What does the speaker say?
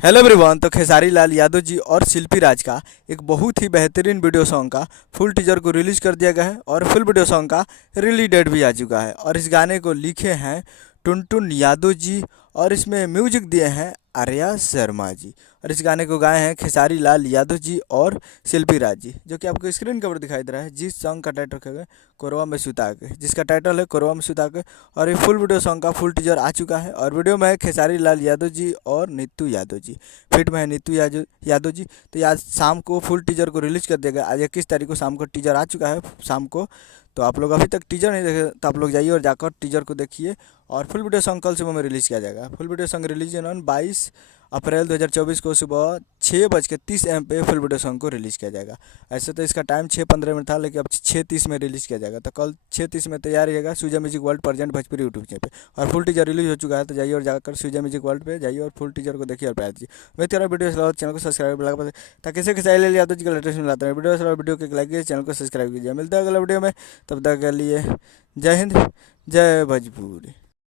Hello everyone. तो खेसारी लाल यादव जी और शिल्पी राज का एक बहुत ही बेहतरीन वीडियो सॉन्ग का फुल टीजर को रिलीज़ कर दिया गया है और फुल वीडियो सॉन्ग का रिलीज डेट भी आ चुका है। और इस गाने को लिखे हैं टुनटुन यादव जी और इसमें म्यूजिक दिए हैं आर्या शर्मा जी। और इस गाने को गाए हैं खेसारी लाल यादव जी और शिल्पी राज जी, जो कि आपको स्क्रीन कवर दिखाई दे रहा है। जिस सॉन्ग का टाइटल रखा गया कोरवा में सुता के, जिसका टाइटल है कोरवा में सुता के। और ये फुल वीडियो सॉन्ग का फुल टीजर आ चुका है और वीडियो में है खेसारी लाल यादव जी और नीतू यादव जी। फिट में है नीतू यादव जी। तो ये आज शाम को फुल टीजर को रिलीज कर दिया गया। आज 21 तारीख को शाम को टीजर आ चुका है शाम को। तो आप लोग अभी तक टीजर नहीं देखे तो आप लोग जाइए और जाकर टीजर को देखिए। और फुल वीडियो सॉन्ग कल सुबह में रिलीज़ किया जाएगा। Full video song release on 22 अप्रैल 2024 को सुबह 6:30 AM पे फुल वीडियो सॉन्ग को रिलीज़ किया जाएगा। ऐसे तो इसका टाइम 6:15 में था, लेकिन अब 6:30 में रिलीज़ किया जाएगा। तो कल 6:30 में तैयार रहिएगा Surya music world present Bhojpuri YouTube channel पे। और फुल टीजर रिलीज हो चुका है, तो जाइए और जाकर सूर्या म्यूजिक वर्ल्ड पे जाइए और फुल टीजर को देखिए और प्यार दीजिए। मैं तेरा वीडियो चैनल को सब्सक्राइब लगा ताकि से खेसारी लाल यादव जी का लेटेस्ट मिलाता है वीडियो के लाइक कीजिए, चैनल को सब्सक्राइब कीजिए। मिलता है अगला वीडियो में, तब तक के लिए जय हिंद जय भोजपुरी।